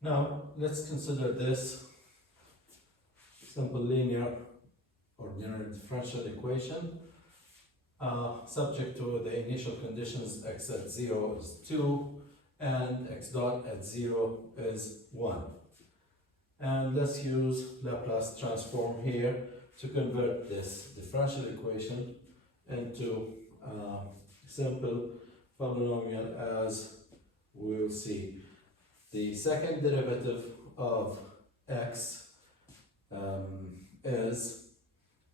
Now let's consider this simple linear ordinary differential equation subject to the initial conditions. X at 0 is 2 and x dot at 0 is 1. And let's use Laplace transform here to convert this differential equation into a simple polynomial, as we'll see. The second derivative of x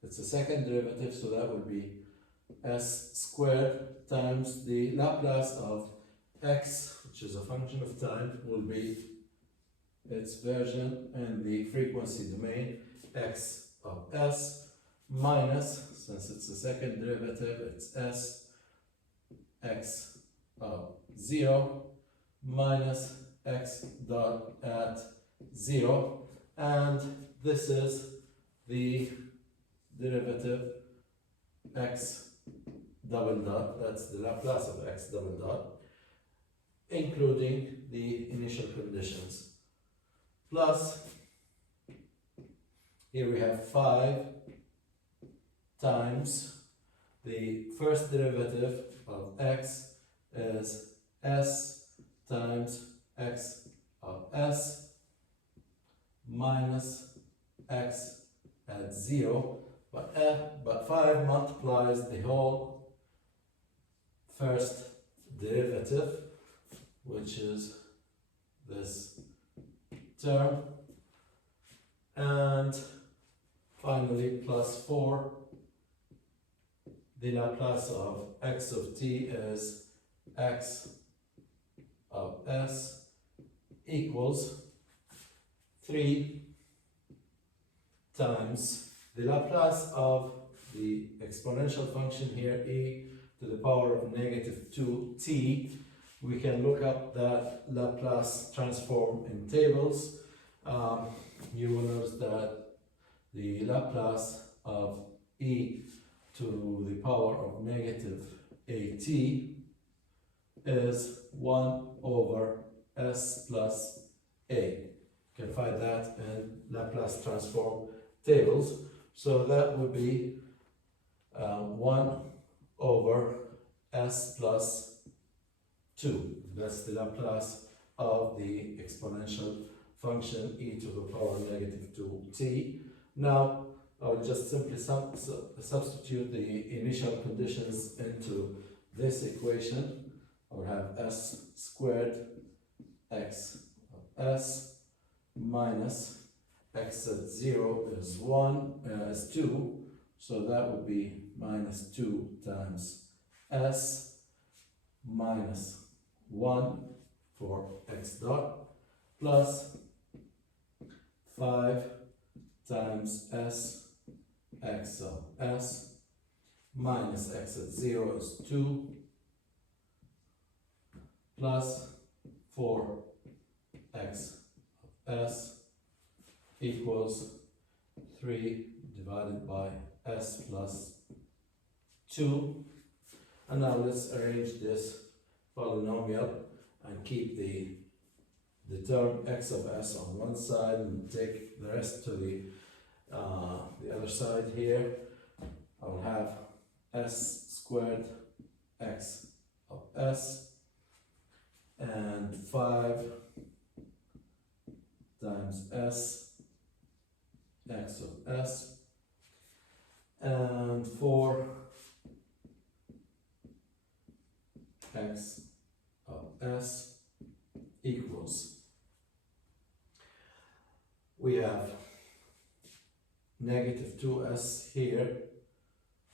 it's a second derivative, so that would be s squared times the Laplace of x, which is a function of time, will be its version in the frequency domain, x of s, minus, since it's a second derivative, it's s x of 0 minus x dot at 0, and this is the derivative x double dot, that's the Laplace of x double dot, including the initial conditions, plus here we have 5 times the first derivative of x is s times x of s minus x at 0, but 5 multiplies the whole first derivative, which is this term, and finally plus 4. The Laplace of x of t is x of s equals 3 times the Laplace of the exponential function here, e to the power of negative 2t. We can look up that Laplace transform in tables. You will notice that the Laplace of e to the power of negative at is 1 over s plus a. You can find that in Laplace transform tables. So that would be 1 over s plus 2. That's the Laplace of the exponential function e to the power of negative 2t. Now I'll just simply substitute the initial conditions into this equation. I'll have s squared x of s minus x at 0 is 2, so that would be minus 2 times s minus 1 for x dot plus 5 times s x of s minus x at 0 is 2 plus 4 x of s equals 3 divided by s plus 2. And now let's arrange this polynomial and keep the term x of s on one side and take the rest to the other side here. I will have s squared x of s and 5 times s x of s and 4 x of s equals, we have negative 2s here,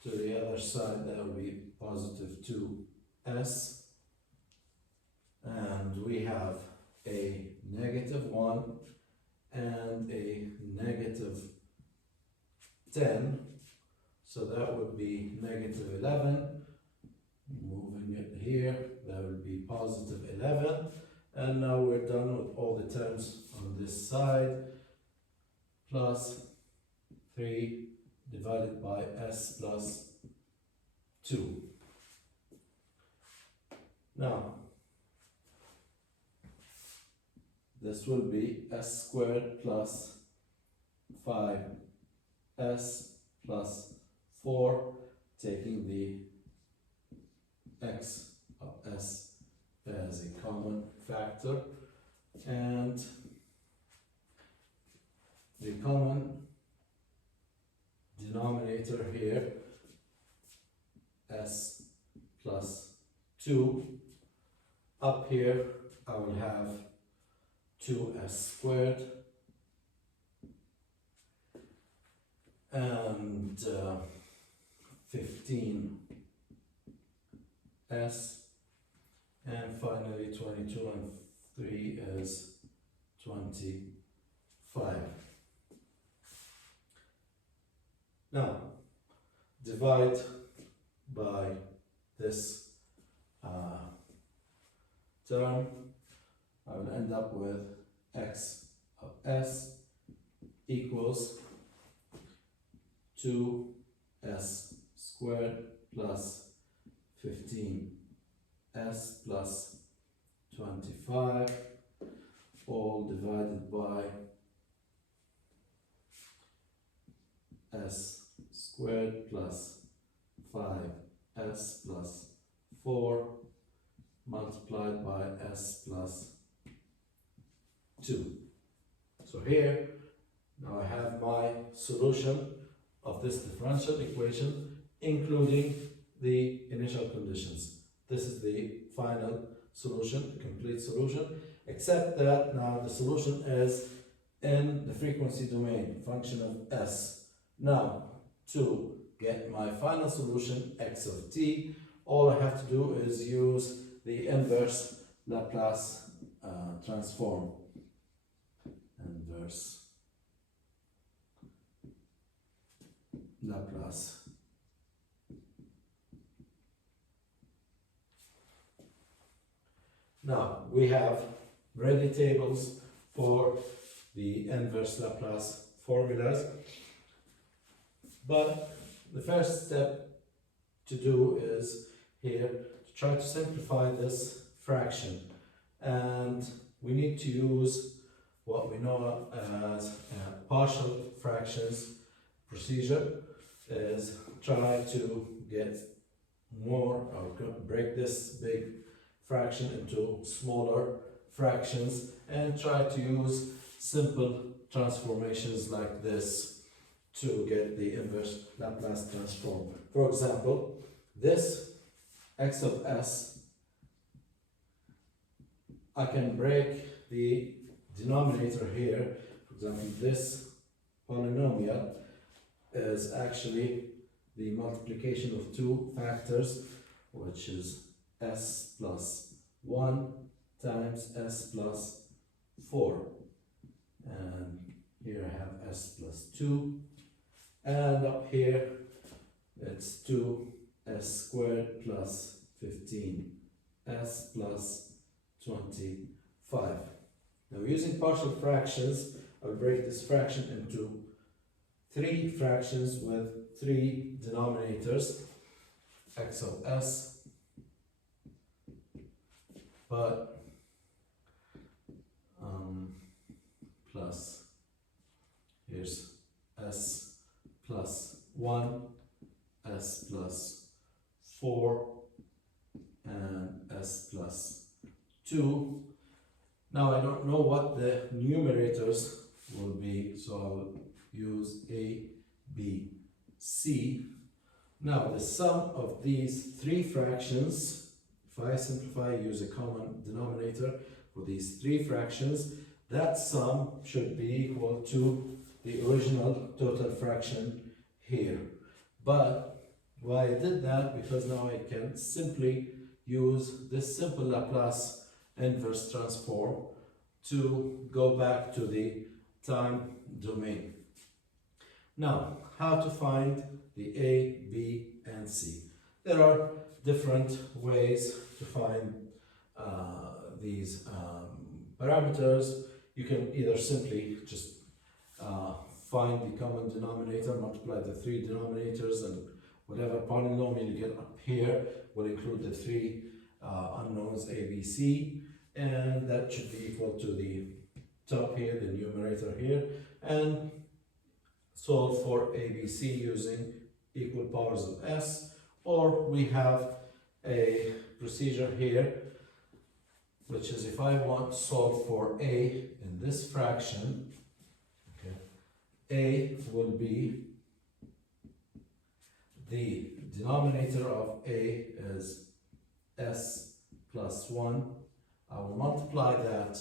to the other side that will be positive 2s, and we have a negative 1 and a negative 10, so that would be negative 11. Moving it here, that would be positive 11, and now we're done with all the terms on this side, plus 3 divided by s plus 2. Now this will be s squared plus 5s plus 4, taking the x of s as a common factor, and the common denominator here, s plus 2. Up here I will have 2s squared and 15s, and finally 22 and 3 is 25. Now divide by this term, I will end up with x of s equals 2s squared plus 15s plus 25, all divided by s squared plus 5s plus 4 multiplied by s plus 2. So here, now I have my solution of this differential equation, including the initial conditions. This is the final solution, complete solution, except that now the solution is in the frequency domain, function of s. Now, to get my final solution, x of t, all I have to do is use the inverse Laplace transform. Inverse Laplace. Now, we have ready tables for the inverse Laplace formulas, but the first step to do is here to try to simplify this fraction, and we need to use what we know as partial fractions procedure. Is try to get more, or break this big fraction into smaller fractions and try to use simple transformations like this to get the inverse Laplace transform. For example, this x of s, I can break the denominator here. For example, this polynomial is actually the multiplication of two factors, which is s plus 1 times s plus 4. And here I have s plus 2. And up here it's 2s squared plus 15s plus 25. Now, using partial fractions, I'll break this fraction into three fractions with three denominators, x of s, but plus, here's s plus 1, s plus 4, and s plus 2. Now I don't know what the numerators will be, so I'll use A, B, C. Now the sum of these three fractions, if I simplify, use a common denominator for these three fractions, that sum should be equal to the original total fraction here. But why I did that, because now I can simply use this simple Laplace inverse transform to go back to the time domain. Now, how to find the A, B, and C? There are different ways to find these parameters. You can either simply just find the common denominator, multiply the three denominators, and whatever polynomial you get up here will include the three unknowns A, B, C, and that should be equal to the top here, the numerator here, and solve for ABC using equal powers of S, or we have a procedure here, which is if I want to solve for A in this fraction, okay, A will be the denominator of A is S plus 1. I will multiply that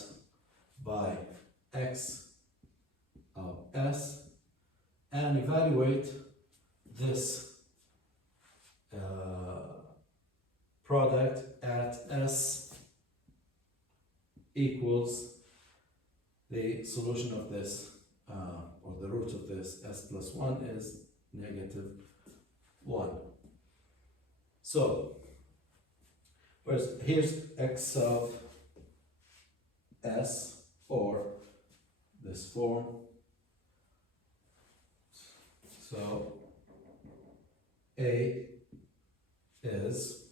by x of S and evaluate this product at S equals the solution of this, or the root of this. S plus 1 is negative 1. So, here's x of S, or this form. So A is,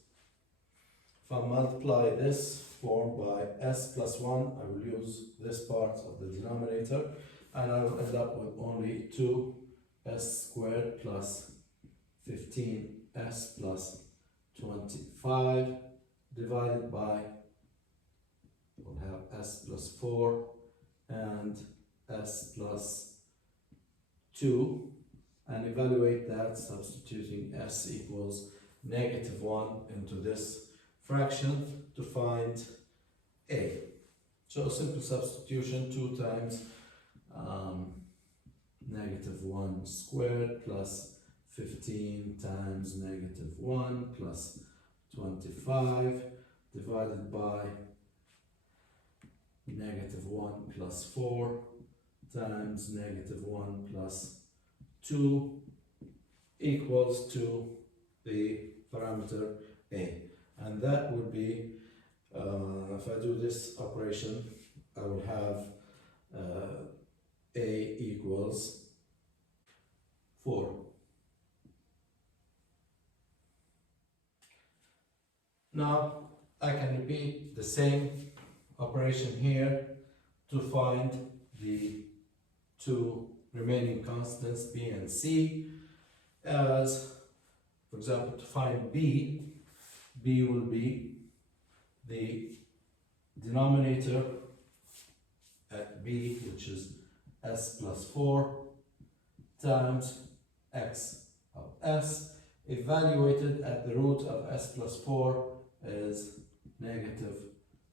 if I multiply this form by S plus 1, I will use this part of the denominator, and I will end up with only 2s squared plus 15s plus 25 divided by, we'll have s plus 4 and s plus 2, and evaluate that, substituting s equals negative 1 into this fraction to find A. So simple substitution, 2 times negative 1 squared plus 15 times negative 1 plus 25 divided by negative 1 plus 4 times negative 1 plus 2 equals to the parameter A. And that would be, if I do this operation, I will have A equals 4. Now I can repeat the same operation here to find the two remaining constants B and C. As, for example, to find B, B will be the denominator at B, which is S plus 4 times x of S, evaluated at the root of S plus 4 is negative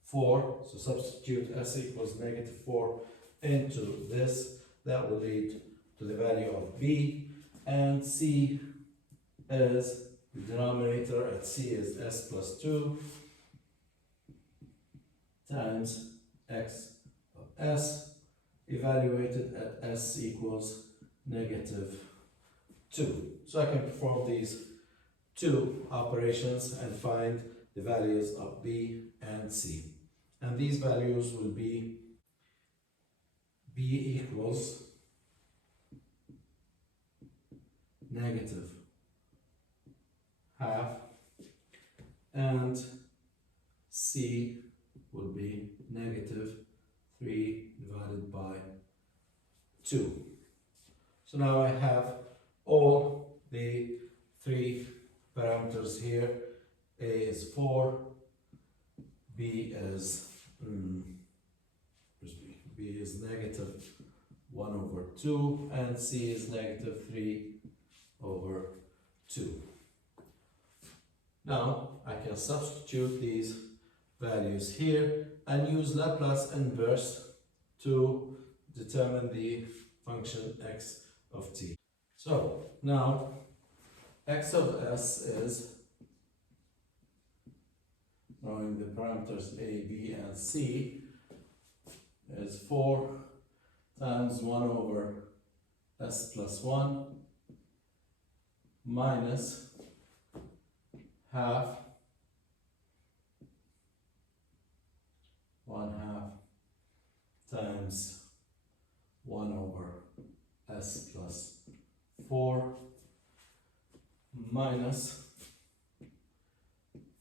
4. So substitute S equals negative 4 into this. That will lead to the value of B, and C is the denominator at C is S plus 2 times x of S, evaluated at S equals negative 2. So I can perform these two operations and find the values of B and C. And these values will be B equals negative half, and C will be negative 3 divided by 2. So now I have all the three parameters here. A is 4, B is B is negative 1 over 2, and C is negative 3 over 2. Now I can substitute these values here and use Laplace inverse to determine the function x of t. So now x of S is, knowing the parameters A, B, and C, is 4 times 1 over S plus 1 minus half 1/2 times 1 over S plus 4 minus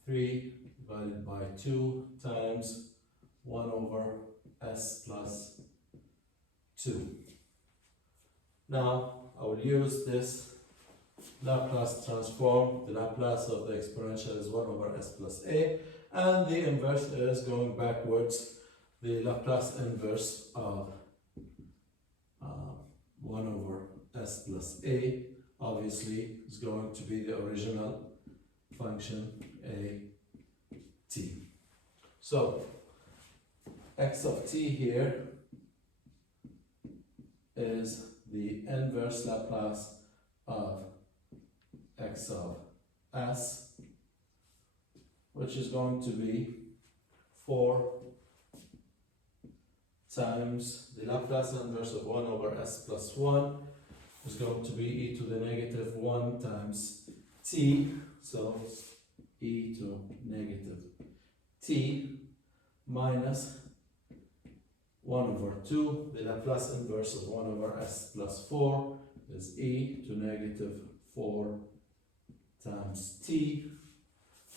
3 divided by 2 times 1 over S plus 2. Now I will use this Laplace transform. The Laplace of the exponential is 1 over s plus a, and the inverse is going backwards. The Laplace inverse of 1 over s plus a obviously is going to be the original function a t. So x of t here is the inverse Laplace of x of s, which is going to be 4 times the Laplace inverse of 1 over s plus 1 is going to be e to the negative 1 times t, so e to negative t minus 1 over 2, the Laplace inverse of 1 over s plus 4 is e to negative 4 times t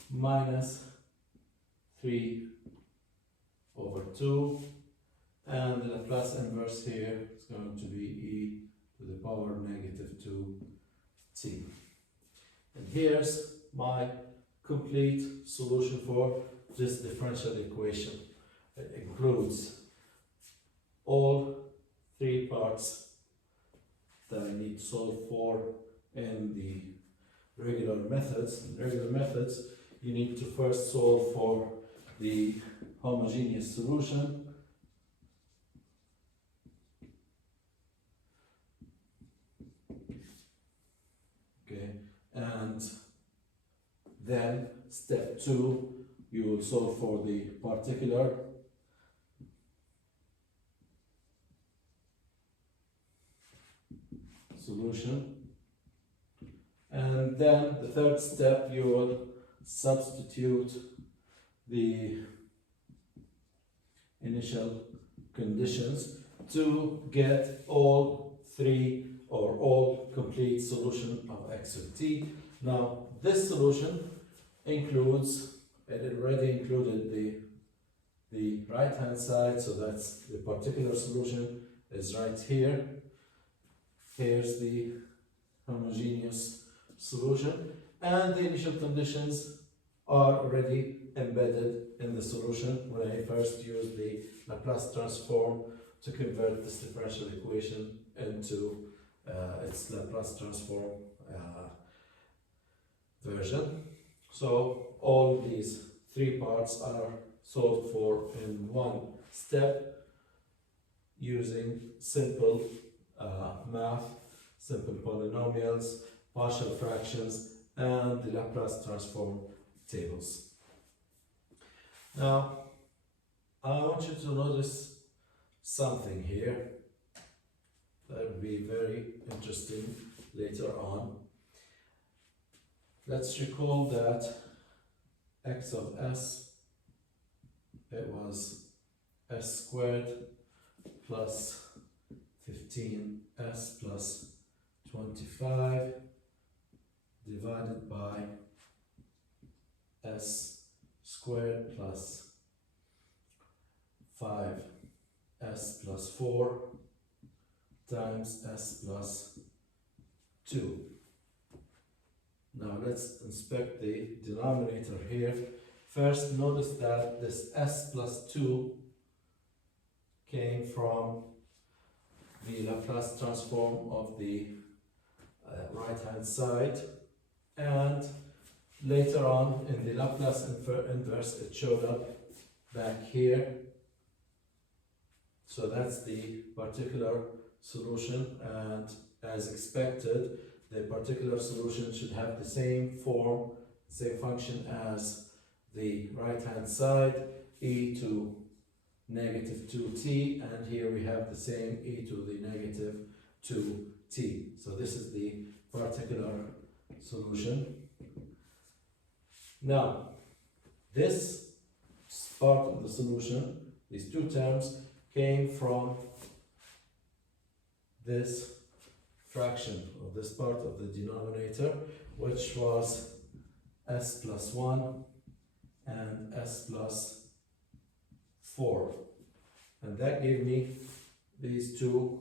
minus 3 over 2, and the Laplace inverse here is going to be e to the power negative 2t. And here's my complete solution for this differential equation. It includes all 3 parts that I need to solve for in the regular methods. In regular methods, you need to first solve for the homogeneous solution. Okay, and then step 2, you will solve for the particular solution, and then the third step, you will substitute the initial conditions to get all 3 or all complete solution of x of t. Now this solution includes, it already included the right hand side, so that's the particular solution is right here. Here's the homogeneous solution, and the initial conditions are already embedded in the solution when I first used the Laplace transform to convert this differential equation into its Laplace transform version. So all these 3 parts are solved for in one step using simple math, simple polynomials, partial fractions, and the Laplace transform tables. Now, I want you to notice something here that will be very interesting later on. Let's recall that x of s, it was s squared plus 15s plus 25 divided by s squared plus 5s plus 4 times s plus 2. Now let's inspect the denominator here. First, notice that this s plus 2 came from the Laplace transform of the right hand side, and later on in the Laplace inverse it showed up back here. So that's the particular solution, and as expected, the particular solution should have the same form, same function as the right hand side, e to negative 2t, and here we have the same e to the negative 2t. So this is the particular solution. Now, this part of the solution, these 2 terms, came from this fraction of this part of the denominator, which was s plus 1 and s plus 4, and that gave me these two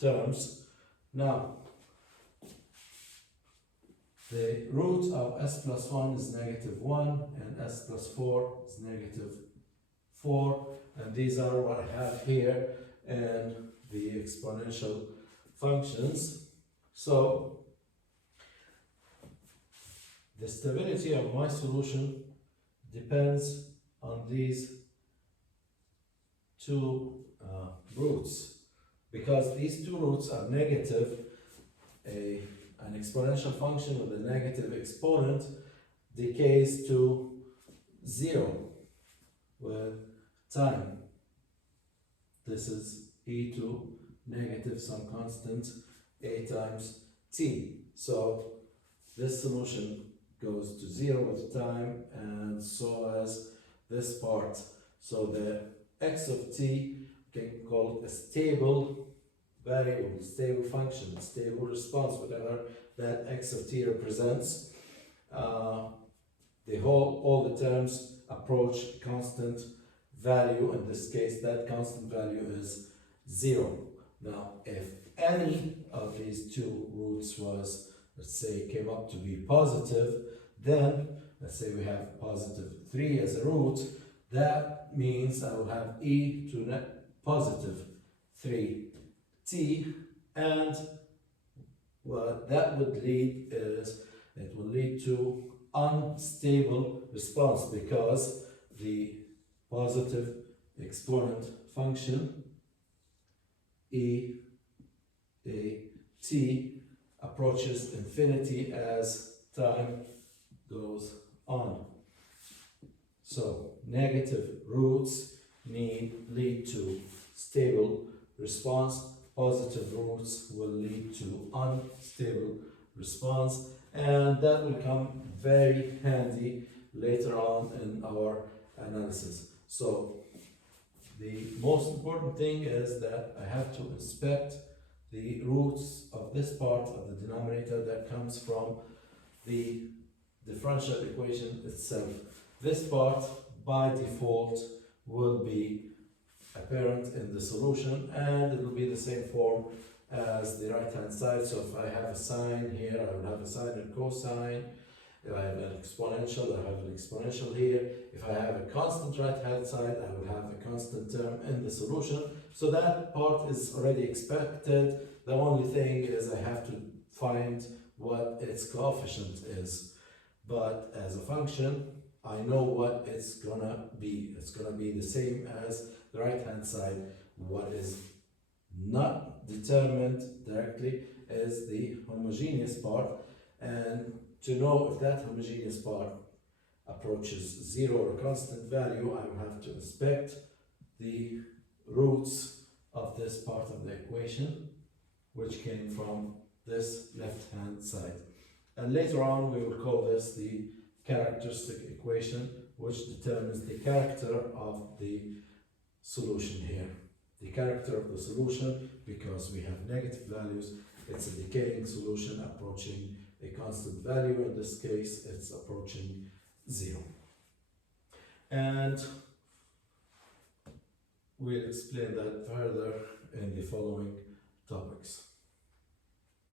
terms. Now, the root of s plus 1 is -1 and s plus 4 is -4, and these are what I have here in the exponential functions. So the stability of my solution depends on these two roots, because these two roots are negative. An exponential function with a negative exponent decays to 0 with time. This is e to negative some constant a times t. So this solution goes to 0 with time, and so as this part. So the x of t, we can call it a stable variable, stable function, stable response, whatever that x of t represents. All the terms approach constant value. In this case, that constant value is 0. Now, if any of these two roots was, let's say, came up to be positive, then let's say we have positive 3 as a root. That means I will have e to positive 3t, and what that would lead is, it will lead to unstable response, because the positive exponent function e a t approaches infinity as time goes on. So negative roots lead to stable response, positive roots will lead to unstable response, and that will come very handy later on in our analysis. So the most important thing is that I have to inspect the roots of this part of the denominator that comes from the differential equation itself. This part by default will be apparent in the solution, and it will be the same form as the right hand side. So if I have a sine here, I will have a sine and cosine. If I have an exponential, I have an exponential here. If I have a constant right hand side, I will have a constant term in the solution. So that part is already expected. The only thing is I have to find what its coefficient is. But as a function, I know what it's gonna be. It's gonna be the same as the right hand side. What is not determined directly is the homogeneous part, and to know if that homogeneous part approaches 0 or constant value, I will have to inspect the roots of this part of the equation, which came from this left hand side. And later on we will call this the characteristic equation, which determines the character of the solution here. The character of the solution, because we have negative values, it's a decaying solution approaching a constant value. In this case, it's approaching 0. And we'll explain that further in the following topics.